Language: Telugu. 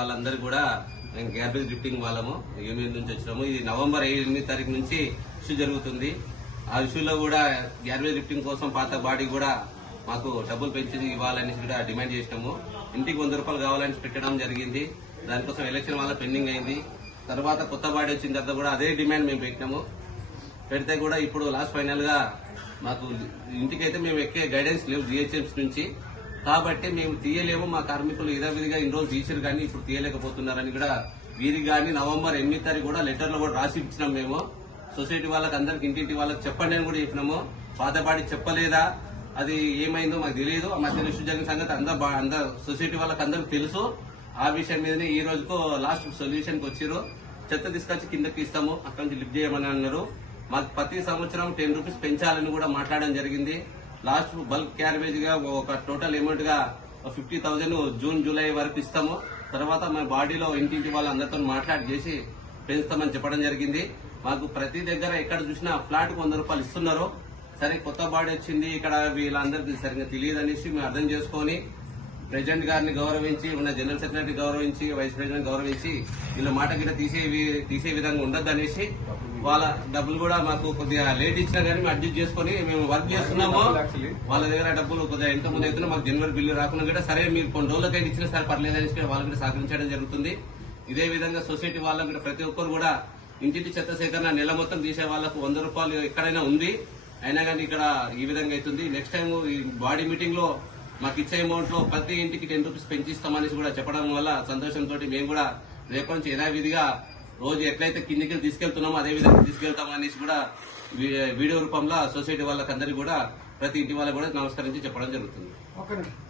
వాళ్ళందరూ కూడా మేము గ్యార్బేజ్ లిఫ్టింగ్ వాళ్ళము. యూనియన్ నుంచి వచ్చినాము. ఇది నవంబర్ ఎనిమిది తారీఖు నుంచి ఇష్యూ జరుగుతుంది. ఆ ఇష్యూలో కూడా గ్యార్బేజ్ లిఫ్టింగ్ కోసం పాత బాడీ కూడా మాకు డబ్బులు పెంచి ఇవ్వాలని కూడా డిమాండ్ చేసినాము. ఇంటికి వంద రూపాయలు కావాలని పెట్టడం జరిగింది. దానికోసం ఎలక్షన్ వల్ల పెండింగ్ అయింది. తర్వాత కొత్త బాడీ వచ్చిన తర్వాత కూడా అదే డిమాండ్ మేము పెట్టినాము. పెడితే కూడా ఇప్పుడు లాస్ట్ ఫైనల్గా మాకు ఇంటికైతే మేము ఎక్కే గైడెన్స్ లేవు జిహెచ్ఎంస్ నుంచి. కాబట్టి మేము తీయలేము మా కార్మికులు యథావిధిగా ఇన్ని రోజులు తీసారు కానీ ఇప్పుడు తీయలేకపోతున్నారని కూడా వీరికి కానీ నవంబర్ ఎనిమిది తారీఖు కూడా లెటర్లో కూడా రాసి ఇచ్చినాం మేము. సొసైటీ వాళ్ళకి అందరికి ఇంటింటి వాళ్ళకి చెప్పండి అని కూడా చెప్పినాము. బాధపడి చెప్పలేదా? అది ఏమైందో మాకు తెలియదు. మా మధ్య ఇష్యూ జరిగిన సంగతి అందరు అందరు సొసైటీ వాళ్ళకి అందరికి తెలుసు. ఆ విషయం మీదనే ఈ రోజుకు లాస్ట్ సొల్యూషన్కి వచ్చారు చెత్త తీసుకొచ్చి కిందకి ఇస్తాము. అక్కడి నుంచి లిఫ్ట్ చేయమని అన్నారు. మాకు ప్రతి సంవత్సరం టెన్ రూపీస్ పెంచాలని కూడా మాట్లాడడం జరిగింది. లాస్ట్ బల్క్ క్యారేజ్గా ఒక టోటల్ అమౌంట్గా ఫిఫ్టీ థౌజండ్ జూన్ జూలై వరకు ఇస్తాము. తర్వాత మా బాడీలో ఇంటింటి వాళ్ళ అందరితో మాట్లాడి చేసి పెంచుతామని చెప్పడం జరిగింది. మాకు ప్రతి దగ్గర ఎక్కడ చూసినా ఫ్లాట్ వంద రూపాయలు ఇస్తున్నారు. సరే కొత్త బాడీ వచ్చింది ఇక్కడ వీళ్ళందరికీ సరిగ్గా తెలియదు అనేసి మేము అర్థం చేసుకొని ప్రెసిడెంట్ గారిని గౌరవించి ఉన్న జనరల్ సెక్రటరీ గౌరవించి వైస్ ప్రెసిడెంట్ గౌరవించి వీళ్ళ మాట గిట్ట తీసే తీసే విధంగా ఉండద్దు అనేసి వాళ్ళ డబ్బులు కూడా మాకు కొద్దిగా లేట్ ఇచ్చినా కానీ మేము అడ్జస్ట్ చేసుకొని మేము వర్క్ చేస్తున్నాము. వాళ్ళ దగ్గర డబ్బులు కొద్దిగా ఎంత ముందు అయితే మాకు జనవరి బిల్లు రాకుండా కూడా సరే మీరు కొన్ని రోజులకైనా ఇచ్చినా సరే పర్లేదు అనేసి కూడా కూడా సహకరించడం జరుగుతుంది. ఇదే విధంగా సొసైటీ వాళ్ళకి కూడా ప్రతి ఒక్కరు కూడా ఇంటింటి చెత్త సేకరణ నెల మొత్తం తీసే వాళ్ళకు వంద రూపాయలు ఎక్కడైనా ఉంది. అయినా కానీ ఇక్కడ ఈ విధంగా అవుతుంది. నెక్స్ట్ టైం ఈ బాడీ మీటింగ్లో మాకు ఇచ్చే అమౌంట్లో ప్రతి ఇంటికి టెన్ రూపీస్ పెంచిస్తామనేసి కూడా చెప్పడం వల్ల సంతోషంతో మేము కూడా రేపటి నుంచి యథావిధిగా రోజు ఎట్లయితే కిందికి తీసుకెళ్తున్నామో అదే విధంగా తీసుకెళ్తాం అనేసి కూడా వీడియో రూపంలో సొసైటీ వాళ్ళకందరికీ కూడా ప్రతి ఇంటి వాళ్ళకి కూడా నమస్కరించి చెప్పడం జరుగుతుంది.